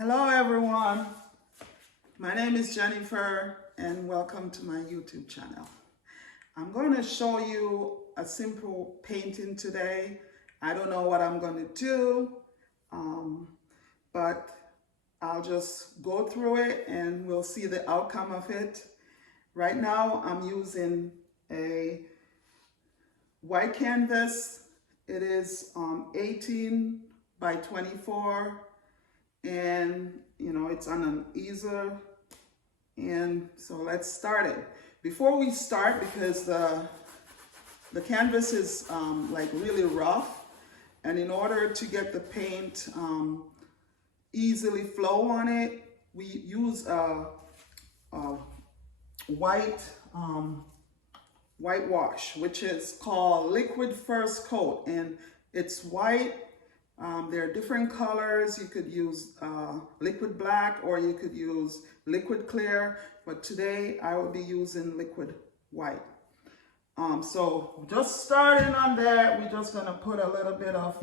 Hello everyone, my name is Jennifer and welcome to my YouTube channel. I'm going to show you a simple painting today. I don't know what I'm going to do, but I'll just go through it and we'll see the outcome of it. Right now I'm using a white canvas. It is 18 by 24 and it's on an easel, and so let's start it. Before we start, because the canvas is like really rough, and in order to get the paint easily flow on it, we use a whitewash, which is called Liquid First Coat, and it's white. There are different colors. You could use liquid black or you could use liquid clear, but today I will be using liquid white. So just starting on that, we're just gonna put a little bit of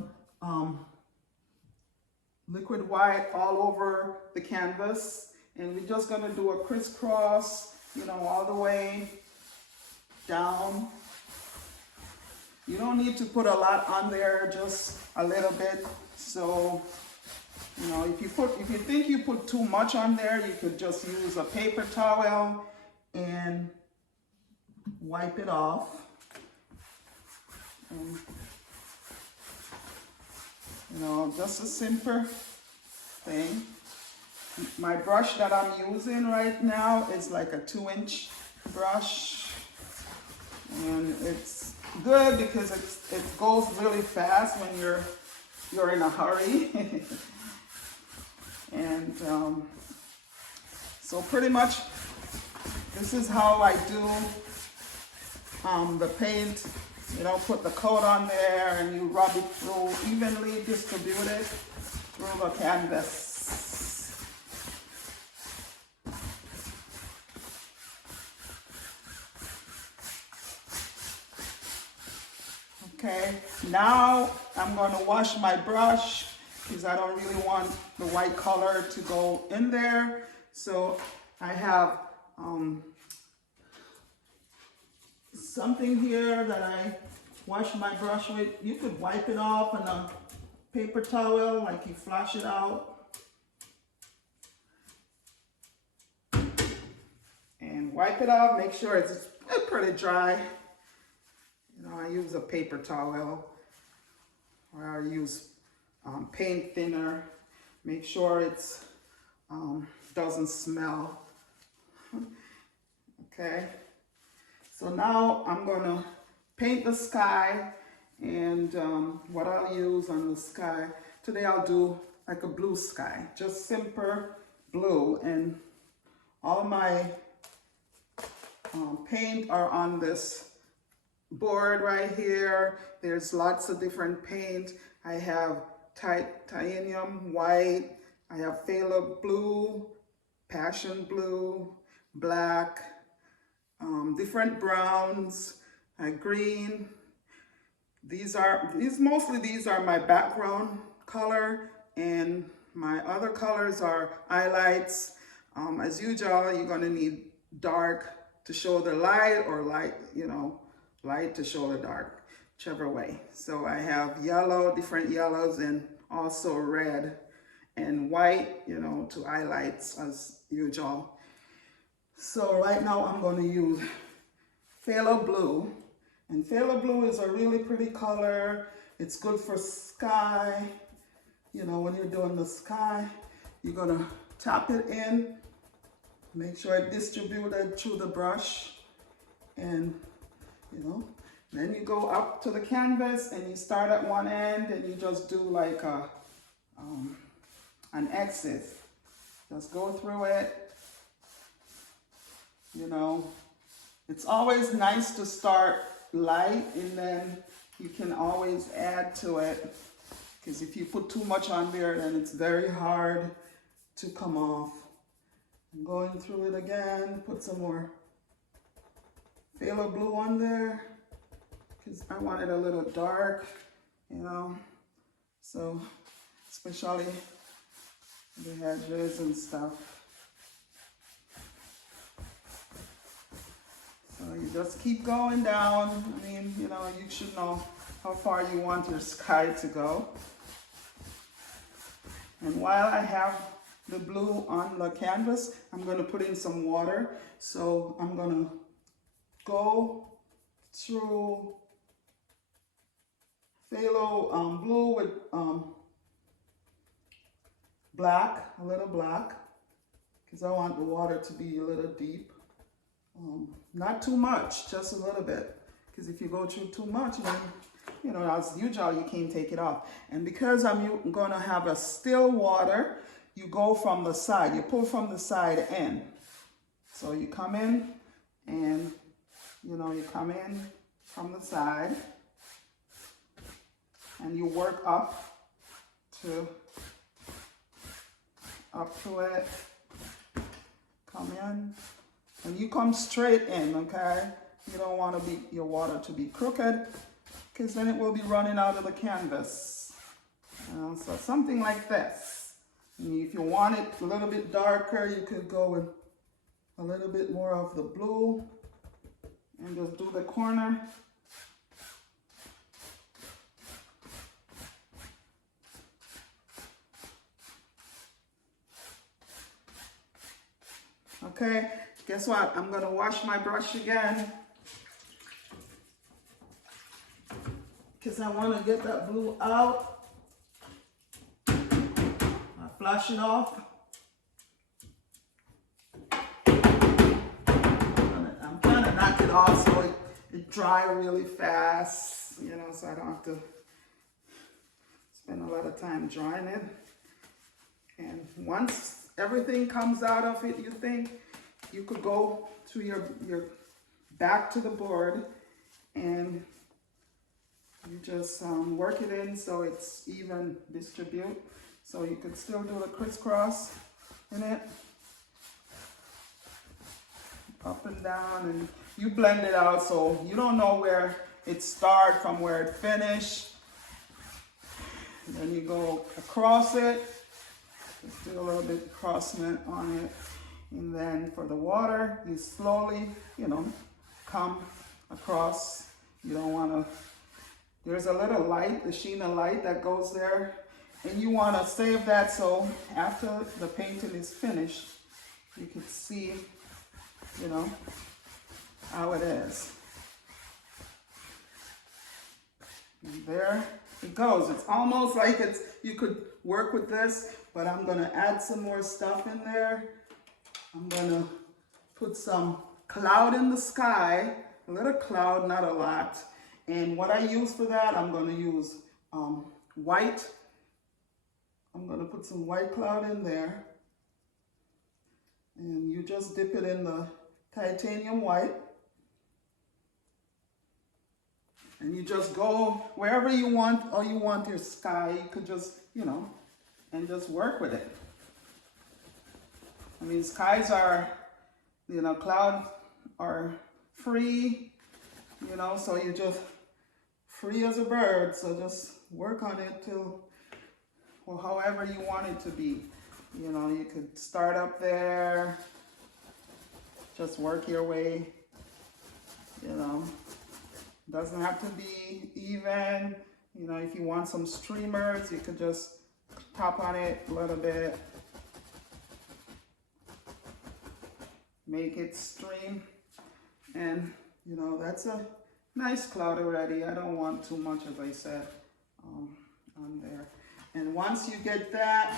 liquid white all over the canvas, and we're just gonna do a crisscross, all the way down. You don't need to put a lot on there, just a little bit. So, if you think you put too much on there, you could just use a paper towel and wipe it off. And, just a simple thing. My brush that I'm using right now is like a 2-inch brush, and it's good because it goes really fast when you're in a hurry. And so pretty much this is how I do the paint. Put the coat on there and you rub it through, evenly distribute it through the canvas. Okay, now I'm going to wash my brush because I don't really want the white color to go in there. So I have something here that I wash my brush with. You could wipe it off on a paper towel, like you flush it out. And wipe it off, make sure it's pretty dry. I use a paper towel, or I use paint thinner. Make sure it's doesn't smell. Okay, so now I'm gonna paint the sky, and what I'll use on the sky today, I'll do like a blue sky, just simple blue, and all my paint are on this board right here. There's lots of different paint. I have titanium white, I have phthalo blue, passion blue, black, different browns, green. These are my background color, and my other colors are highlights. As usual, you're going to need dark to show the light, or light to show the dark, whichever way. So I have yellow, different yellows, and also red and white, to highlights as usual. So right now I'm going to use phthalo blue, and phthalo blue is a really pretty color. It's good for sky. When you're doing the sky, you're going to tap it in, make sure it distributed through the brush, and then you go up to the canvas and you start at one end and you just do like an exit. Just go through it. It's always nice to start light, and then you can always add to it, because if you put too much on there, then it's very hard to come off. I'm going through it again, put some more phthalo blue on there because I want it a little dark, so especially the the edges and stuff. So you just keep going down. I mean, you know, you should know how far you want your sky to go. And while I have the blue on the canvas, I'm going to put in some water. So I'm going to go through phthalo blue with black, a little black, because I want the water to be a little deep. Not too much, just a little bit, because if you go through too much, then, you know, as usual, you can't take it off. And because I'm going to have a still water, you go from the side, you pull from the side in. So you come in and, you know, you come in from the side and you work up to it, come in, and you come straight in, okay? You don't want your water to be crooked, because then it will be running out of the canvas. So something like this. And if you want it a little bit darker, you could go with a little bit more of the blue and just do the corner. Okay, guess what? I'm gonna wash my brush again because I want to get that blue out. I flush it off. I'm trying to knock it off so it dry really fast, you know, so I don't have to spend a lot of time drying it. And once everything comes out of it, you think you could go to your back to the board and you just work it in so it's even distribute. So you could still do the crisscross in it, up and down, and you blend it out so you don't know where it starts from where it finished. And then you go across it. Just do a little bit of crossment on it. And then for the water, you slowly, you know, come across. You don't want to, there's a little light, the sheen of light that goes there. And you want to save that so after the painting is finished, you can see, you know, how it is. And there it goes. It's almost like you could work with this, but I'm going to add some more stuff in there. I'm going to put some cloud in the sky, a little cloud, not a lot. And what I use for that, I'm going to use white. I'm going to put some white cloud in there. And you just dip it in the titanium white. And you just go wherever you want, or you want your sky, you could just, you know, and just work with it. I mean, skies are, you know, clouds are free, you know, so you just free as a bird. So just work on it till, well, however you want it to be. You know, you could start up there, just work your way, you know. Doesn't have to be even. You know, if you want some streamers, you could just tap on it a little bit. Make it stream. And, you know, that's a nice cloud already. I don't want too much, as I said, on there. And once you get that,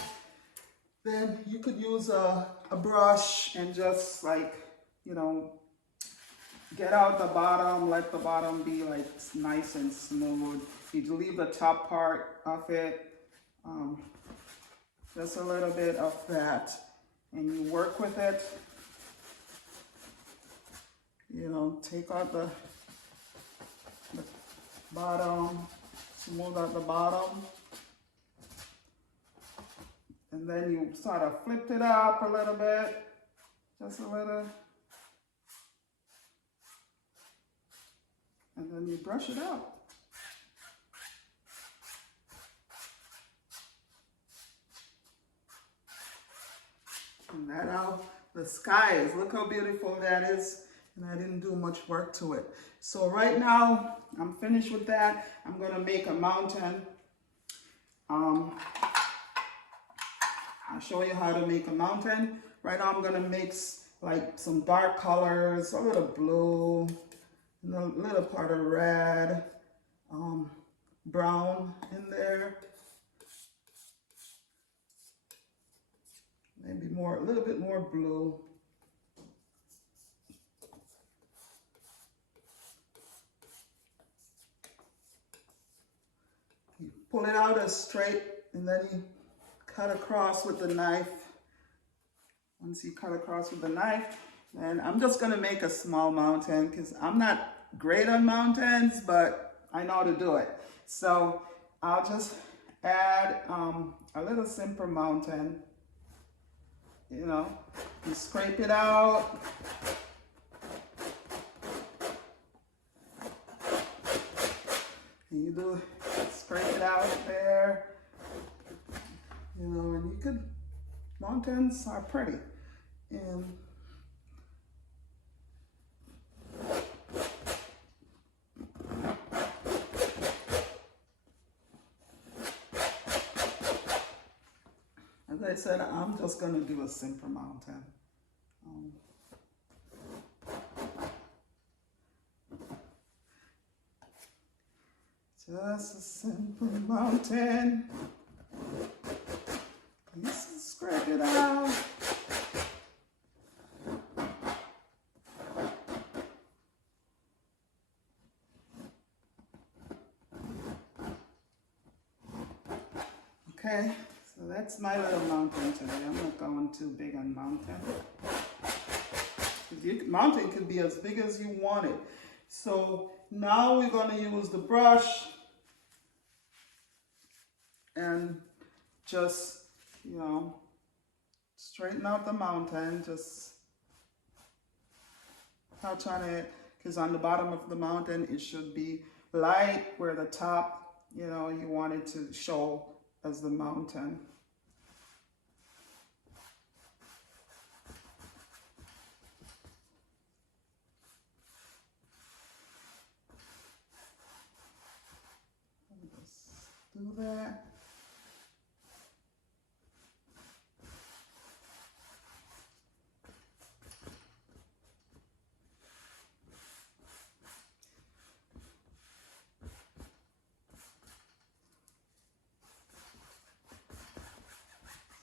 then you could use a brush and just like, you know, get out the bottom, let the bottom be like nice and smooth. You leave the top part of it, just a little bit of that, and you work with it. You know, take out the bottom, smooth out the bottom, and then you sort of flip it up a little bit, just a little. And then you brush it out. And that how the sky is. Look how beautiful that is. And I didn't do much work to it. So right now, I'm finished with that. I'm going to make a mountain. I'll show you how to make a mountain. Right now, I'm going to mix like some dark colors, a little blue, and a little part of red, brown in there. Maybe more, a little bit more blue. You pull it out as straight and then you cut across with the knife. Once you cut across with the knife, then I'm just gonna make a small mountain because I'm not great on mountains, but I know how to do it. So I'll just add a little simple mountain. You know, you scrape it out. And you do scrape it out there. You know, and you could, mountains are pretty. And as I said, I'm just going to do a simple mountain. Just a simple mountain. Just scrape it out. Okay, so that's my little mountain today. I'm not going too big on mountain. Mountain could be as big as you want it. So now we're going to use the brush and just, you know, straighten out the mountain. Just touch on it, because on the bottom of the mountain it should be light, where the top, you know, you want it to show as the mountain. Just do that.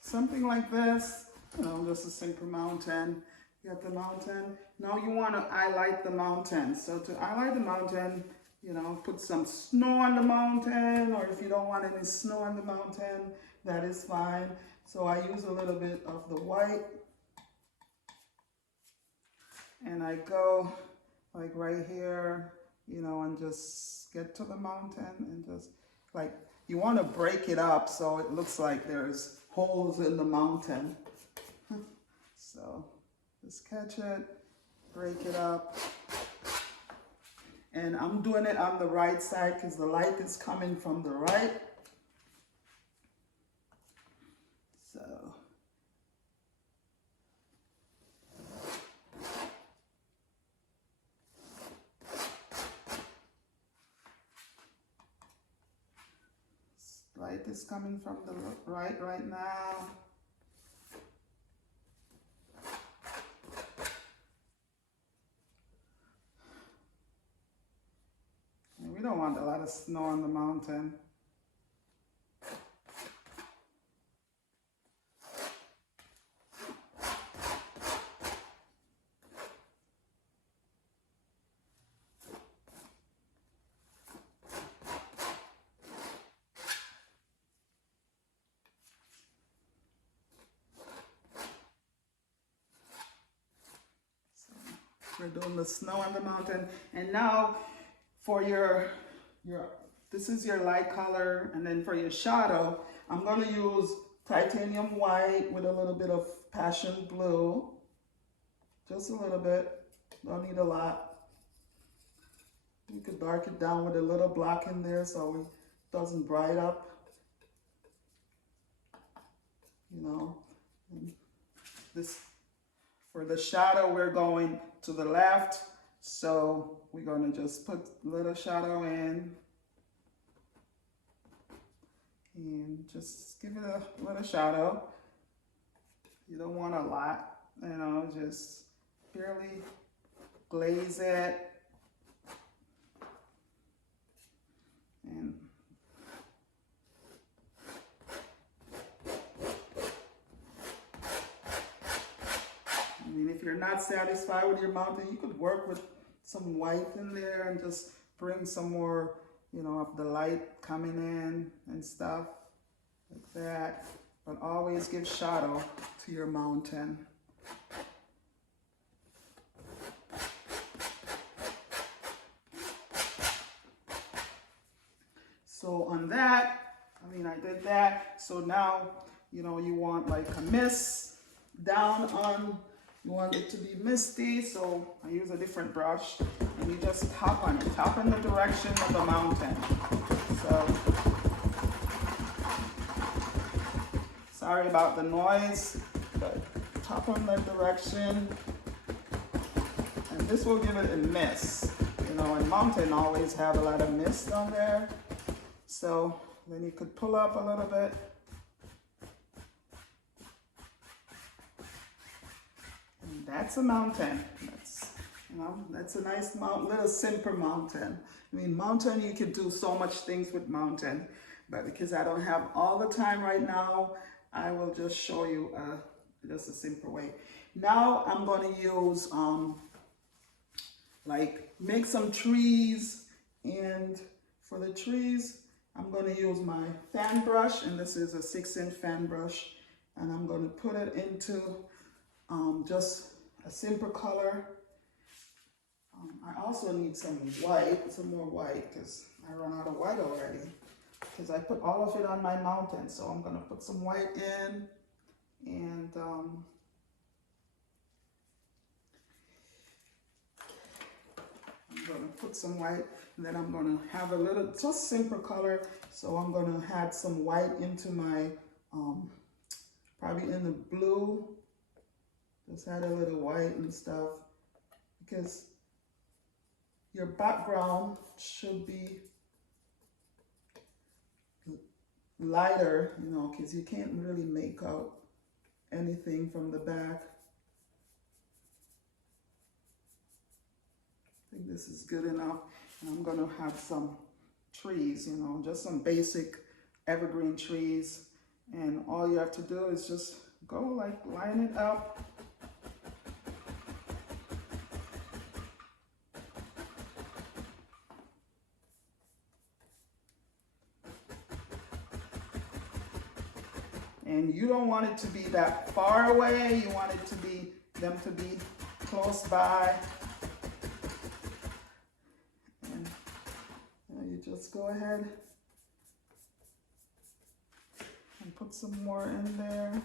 Something like this, you know, just a simple mountain. You got the mountain. Now you want to highlight the mountain. So to highlight the mountain, you know, put some snow on the mountain, or if you don't want any snow on the mountain, that is fine. So I use a little bit of the white. And I go like right here, you know, and just get to the mountain and just like, you want to break it up so it looks like there's holes in the mountain. So just catch it, break it up. And I'm doing it on the right side because the light is coming from the right. So light is coming from the right now. And we don't want a lot of snow on the mountain. We're doing the snow on the mountain. And now for your this is your light color, and then for your shadow, I'm going to use titanium white with a little bit of passion blue. Just a little bit. Don't need a lot. You could darken it down with a little black in there so it doesn't bright up. You know. And this, for the shadow, we're going to the left. So we're going to just put a little shadow in. And just give it a little shadow. You don't want a lot, you know, just barely glaze it. And I mean, if you're not satisfied with your mountain, you could work with some white in there and just bring some more, you know, of the light coming in and stuff like that. But always give shadow to your mountain. So on that, I mean, I did that. So now, you know, you want like a mist down on, you want it to be misty. So I use a different brush and you just tap on it, tap in the direction of the mountain. So, sorry about the noise, but tap on the direction. And this will give it a mist. You know, and mountain always have a lot of mist on there. So then you could pull up a little bit. And that's a mountain. That's, you know, that's a nice mountain, little simple mountain. I mean, mountain, you could do so much things with mountain, but because I don't have all the time right now, I will just show you just a simple way. Now I'm going to use, like, make some trees, and for the trees, I'm going to use my fan brush, and this is a 6-inch fan brush, and I'm going to put it into just a simple color. I also need some white, some more white, because I run out of white already, because I put all of it on my mountain. So I'm going to put some white in, and I'm going to put some white, and then I'm going to have a little, just simple color. So I'm going to add some white into my, probably in the blue. Just add a little white and stuff, because your background should be lighter, you know, because you can't really make out anything from the back. I think this is good enough. And I'm going to have some trees, you know, just some basic evergreen trees. And all you have to do is just go like line it up. And you don't want it to be that far away. You want it to be, them to be close by. And you just go ahead and put some more in there.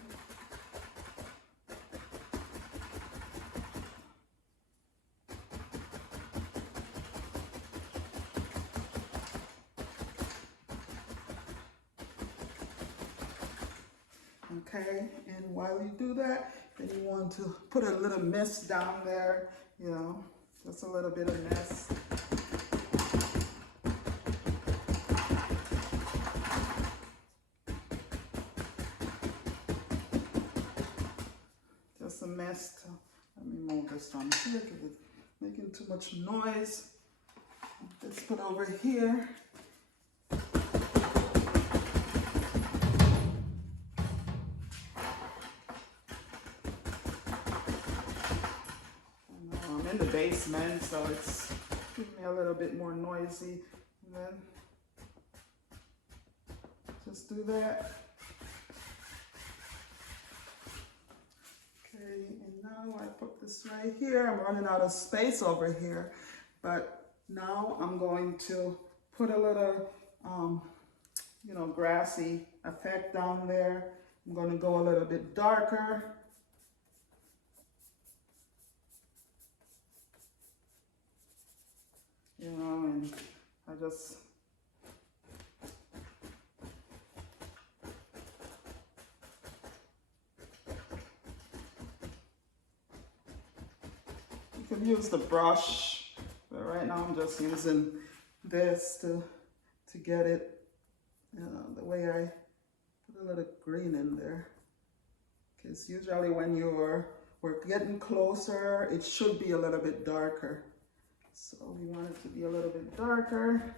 Okay, and while you do that, then you want to put a little mist down there, you know, just a little bit of mist. Just a mist. Let me move this from here because it's making too much noise. Let's put over here. In the basement, so it's giving me a little bit more noisy. And then just do that. Okay, and now I put this right here. I'm running out of space over here, but now I'm going to put a little, you know, grassy effect down there. I'm going to go a little bit darker. You know, and I just could use the brush, but right now I'm just using this to get it, you know, the way I put a little green in there. Because usually when we're getting closer, it should be a little bit darker. So we want it to be a little bit darker.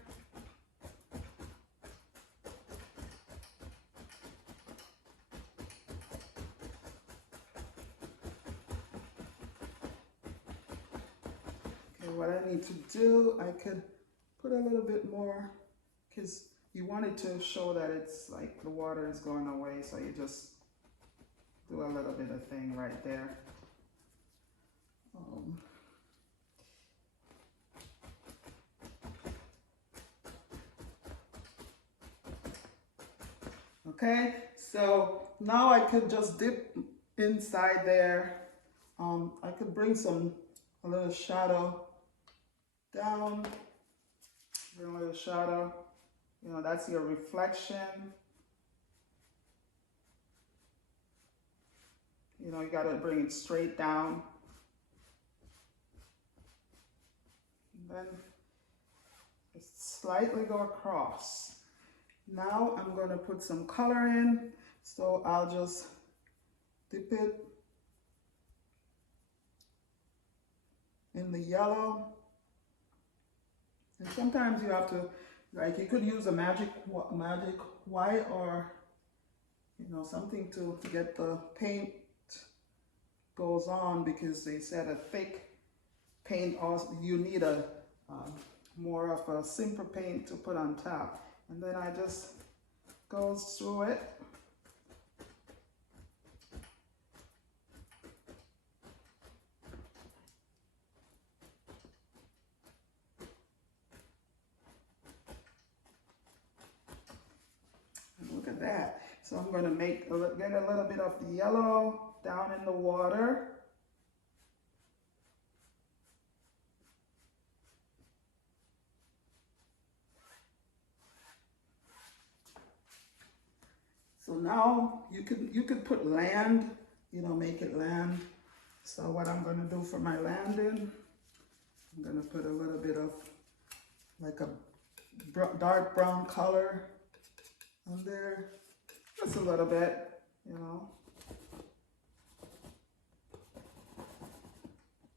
Okay, what I need to do, I could put a little bit more, because you want it to show that it's like the water is going away, so you just do a little bit of thing right there. Okay, so now I could just dip inside there. I could bring a little shadow down, bring a little shadow. You know, that's your reflection. You know, you gotta bring it straight down. And then just slightly go across. Now I'm gonna put some color in. So I'll just dip it in the yellow. And sometimes you have to, like, you could use a magic white, or, you know, something to get the paint goes on, because they said a thick paint, also you need a more of a simple paint to put on top. And then I just goes through it. And look at that. So I'm going to get a little bit of the yellow down in the water. So now you could put land, you know, make it land. So what I'm going to do for my landing, I'm going to put a little bit of like a dark brown color on there, just a little bit, you know.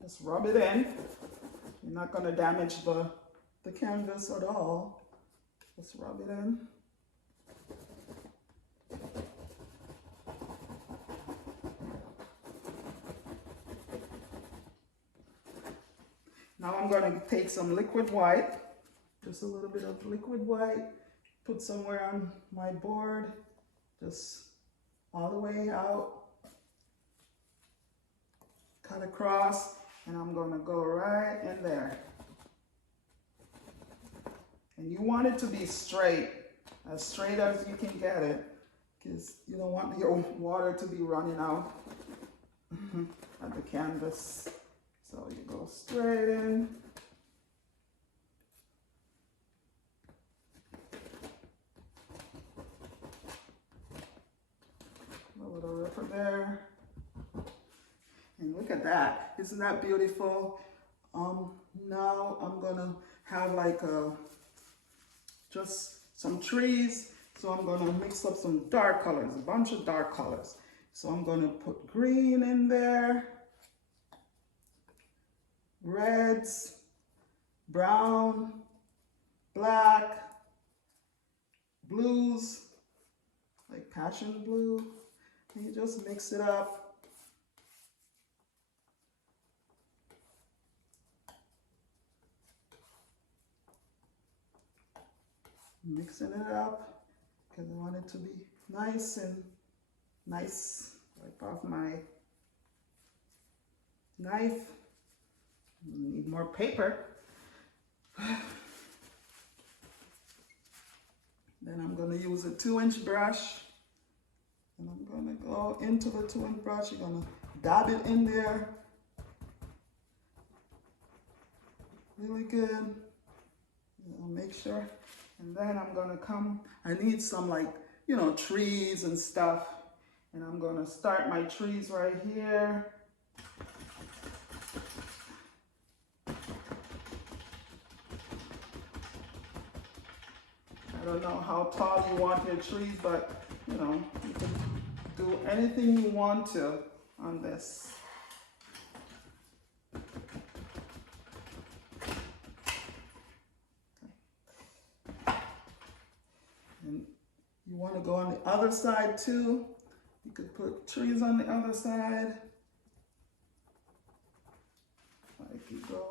Just rub it in. You're not going to damage the canvas at all. Just rub it in. Now I'm going to take some liquid white, just a little bit of liquid white, put somewhere on my board, just all the way out, cut across, and I'm going to go right in there. And you want it to be straight as you can get it, because you don't want your water to be running out at the canvas. So you go straight in. A little ripper there. And look at that. Isn't that beautiful? Now I'm gonna have like just some trees. So I'm gonna mix up some dark colors, a bunch of dark colors. So I'm gonna put green in there, reds, brown, black, blues, like passion blue, and you just mix it up. Mixing it up, because I want it to be nice and nice. Wipe off my knife. Need more paper. Then I'm going to use a 2-inch brush, and I'm going to go into the 2-inch brush. You're going to dab it in there really good. Make sure. And then I'm going to I need some, like, you know, trees and stuff, and I'm going to start my trees right here. don't know how tall you want your trees, but you know, you can do anything you want to on this. And you want to go on the other side too. You could put trees on the other side. Like you go.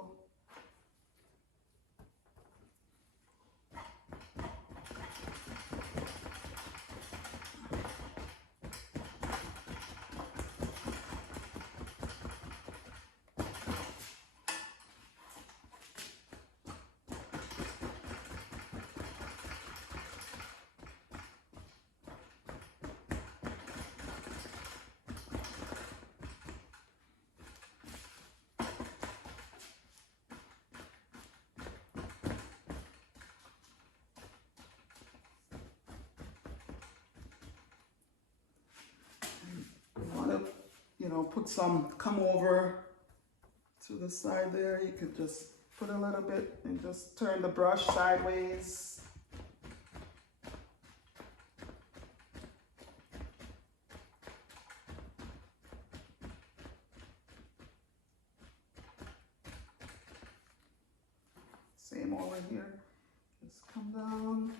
You know, put some, come over to the side there. You could just put a little bit and just turn the brush sideways. Same over here. Just come down.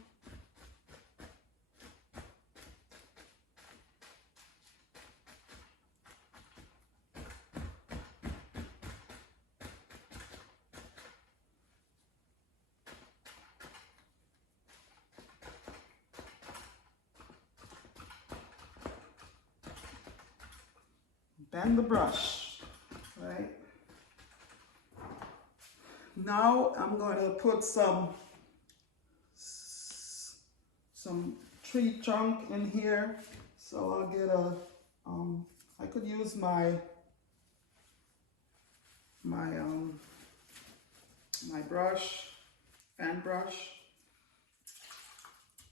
Bend the brush, right? Now I'm going to put some tree trunk in here. So I'll get a, I could use my brush, fan brush.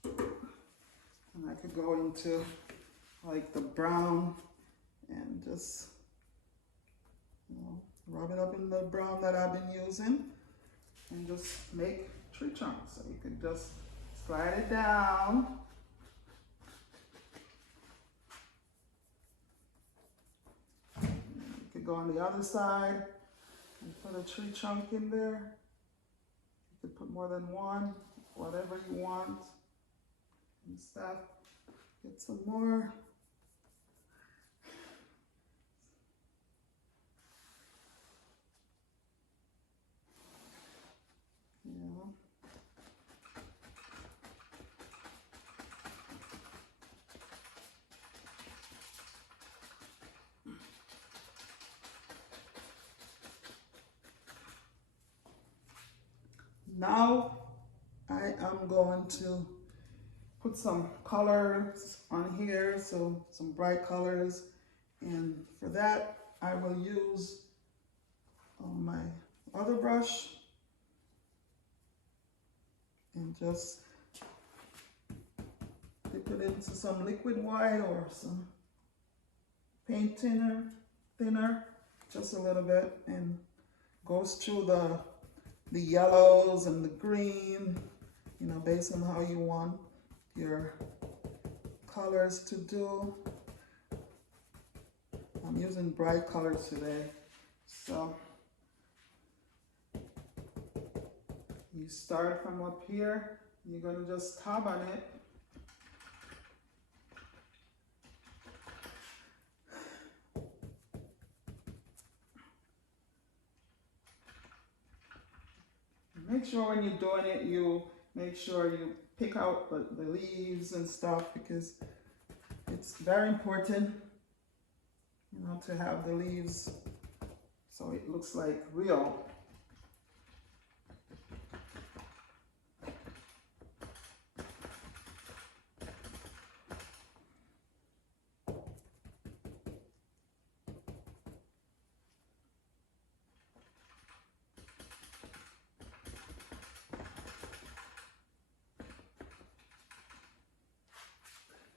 And I could go into like the brown and just, you know, rub it up in the brown that I've been using and just make tree trunks. So you could just slide it down. And you could go on the other side and put a tree trunk in there. You could put more than one, whatever you want and stuff. Get some more. Now I am going to put some colors on here, so some bright colors, and for that I will use my other brush and just dip it into some liquid white or some paint thinner, just a little bit, and goes through the yellows and the green, you know, based on how you want your colors to do. I'm using bright colors today, so you start from up here, you're going to just tap on it. Make sure when you're doing it, you make sure you pick out the leaves and stuff, because it's very important, you know, to have the leaves so it looks like real.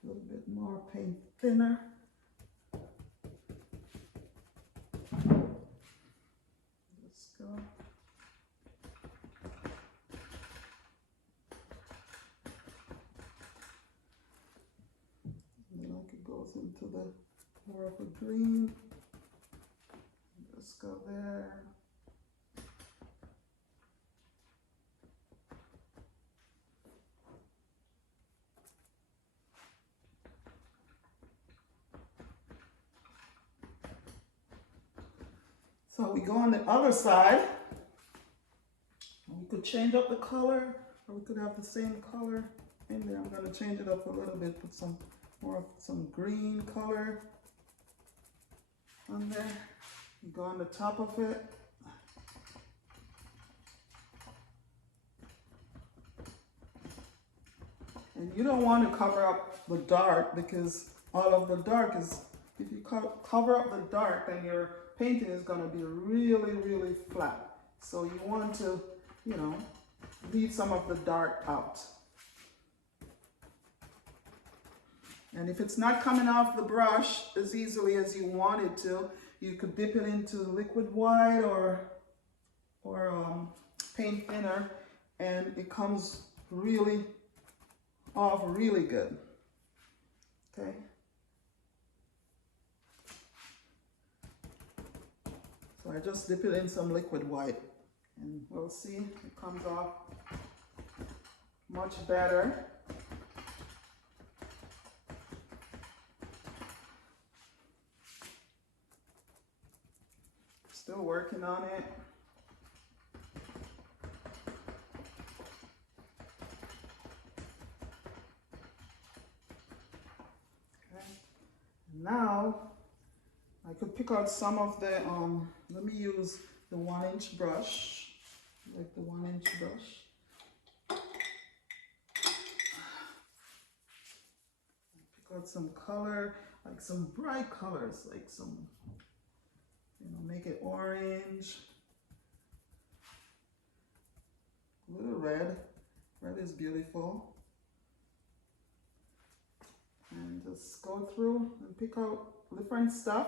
A little bit more paint thinner. Let's go. into the more of a green. Just go there. So we go on the other side. We could change up the color, or we could have the same color in there. I'm going to change it up a little bit, put some more of some green color on there. You go on the top of it. And you don't want to cover up the dark, because all of the dark is, if you cover up the dark, then your painting is going to be really, really flat. So you want to, you know, leave some of the dark out. And if it's not coming off the brush as easily as you want it to, you could dip it into liquid white or paint thinner, and it comes really off really good. Okay. So I just dip it in some liquid white, and we'll see it comes off much better. Still working on it. Okay. Now I could pick out some of the let me use the 1-inch brush, like the 1-inch brush. Pick out some color, like some bright colors, like some, you know, make it orange, a little red. Red is beautiful. And just go through and pick out different stuff.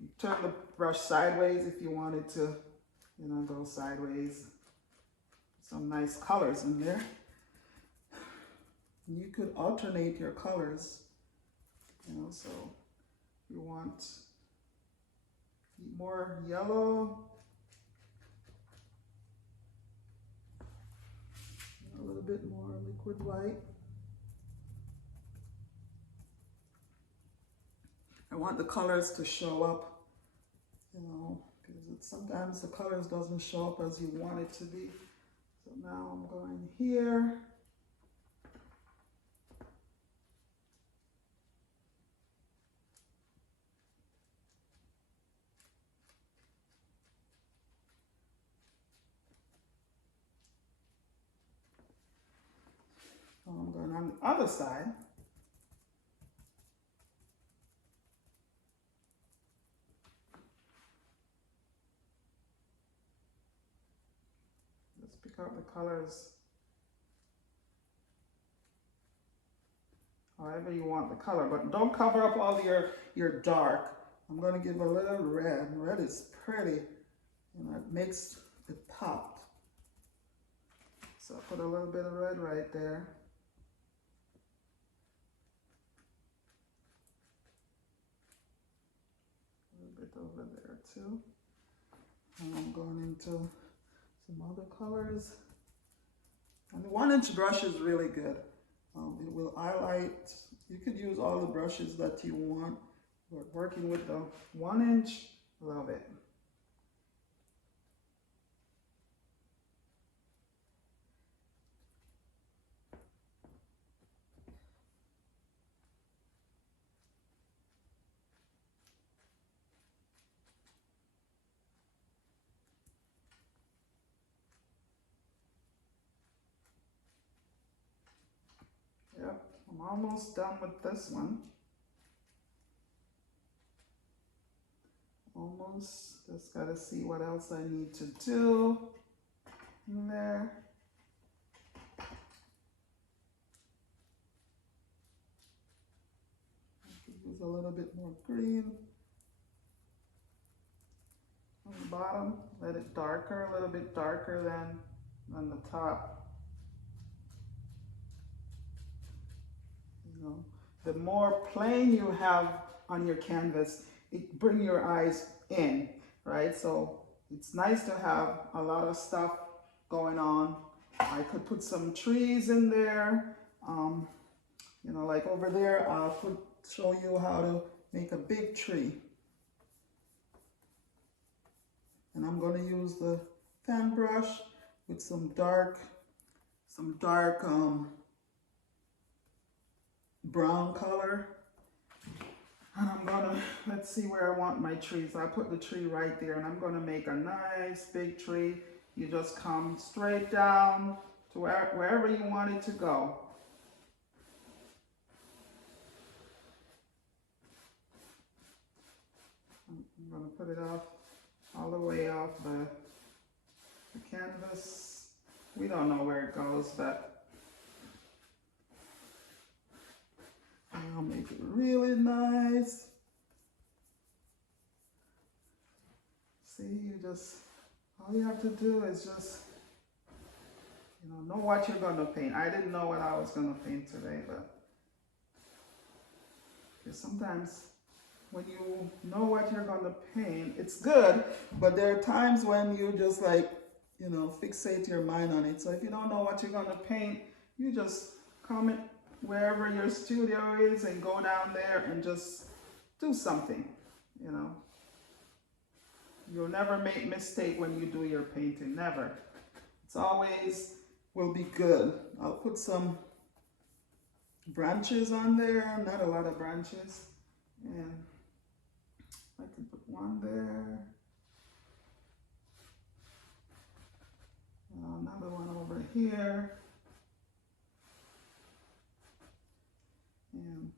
You turn the brush sideways if you wanted to, you know, go sideways. Some nice colors in there. You could alternate your colors, you know, so you want more yellow, a little bit more liquid white. I want the colors to show up, you know, because sometimes the colors doesn't show up as you want it to be. So now I'm going here. I'm going on the other side. Let's pick out the colors however you want the color, but don't cover up all your dark. I'm going to give a little red. Red is pretty, you know, it makes it pop. So I put a little bit of red right there. Over there too. And I'm going into some other colors. And the 1-inch brush is really good. It will highlight. You could use all the brushes that you want, but working with the 1-inch, love it. Yep, I'm almost done with this one. Almost, just gotta see what else I need to do in there. I could use a little bit more green on the bottom, let it darker, a little bit darker than on the top. You know, the more plain you have on your canvas, it bring your eyes in, right? So it's nice to have a lot of stuff going on. I could put some trees in there. You know, like over there, I'll show you how to make a big tree. And I'm going to use the fan brush with some dark brown color. And I'm gonna, let's see where I want my trees. I put the tree right there, and I'm gonna make a nice big tree. You just come straight down to wherever you want it to go. I'm gonna put it off, all the way off the canvas. We don't know where it goes, but I'll make it really nice. See, all you have to do is just, know what you're gonna paint. I didn't know what I was gonna paint today, but because sometimes when you know what you're gonna paint, it's good, but there are times when you just like, fixate your mind on it. So if you don't know what you're gonna paint, you just comment wherever your studio is and go down there and just do something, You'll never make mistake when you do your painting, never. It's always will be good. I'll put some branches on there, not a lot of branches. And I can put one there. Another one over here. And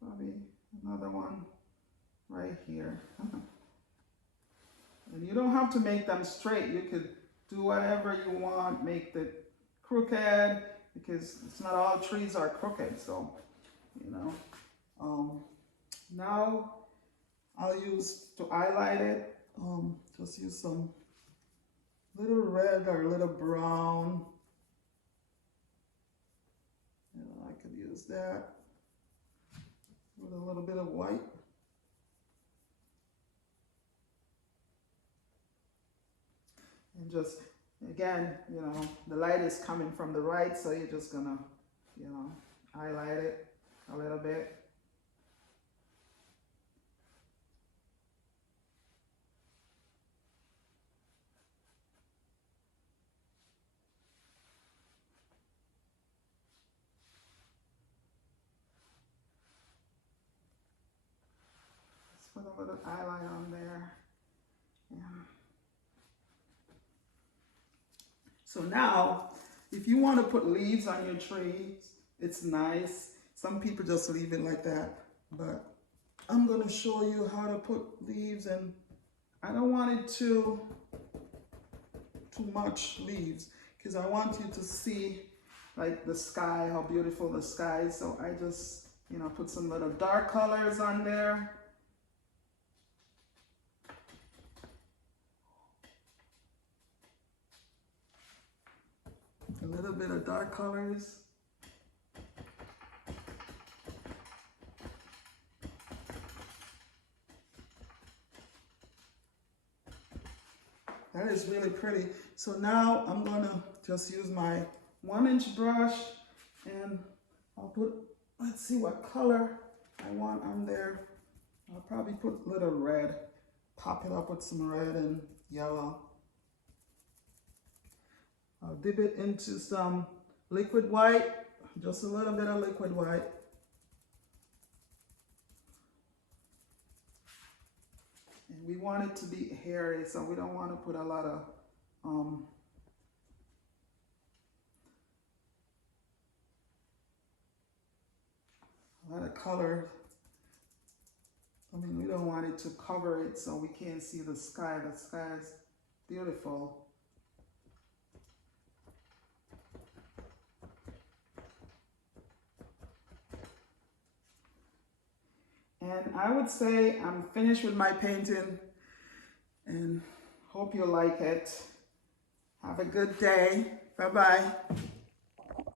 probably another one right here. And you don't have to make them straight. You could do whatever you want, make the crooked, because it's not all trees are crooked, so, now I'll use, to highlight it, just use some little red or a little brown. I could use that with a little bit of white. And just, again, the light is coming from the right, so you're just gonna, highlight it a little bit. Just put a little highlight on there. Yeah. So now, if you want to put leaves on your trees, it's nice. Some people just leave it like that, but I'm going to show you how to put leaves, and I don't want it too much leaves, because I want you to see like the sky, how beautiful the sky is. So I just, put some little dark colors on there. A little bit of dark colors. That is really pretty. So now I'm gonna just use my 1-inch brush, and I'll put, let's see what color I want on there. I'll probably put a little red, pop it up with some red and yellow. I'll dip it into some liquid white, just a little bit of liquid white. And we want it to be hairy, so we don't want to put a lot of color. I mean, we don't want it to cover it so we can't see the sky. The sky is beautiful. And I would say I'm finished with my painting, and hope you like it. Have a good day. Bye-bye.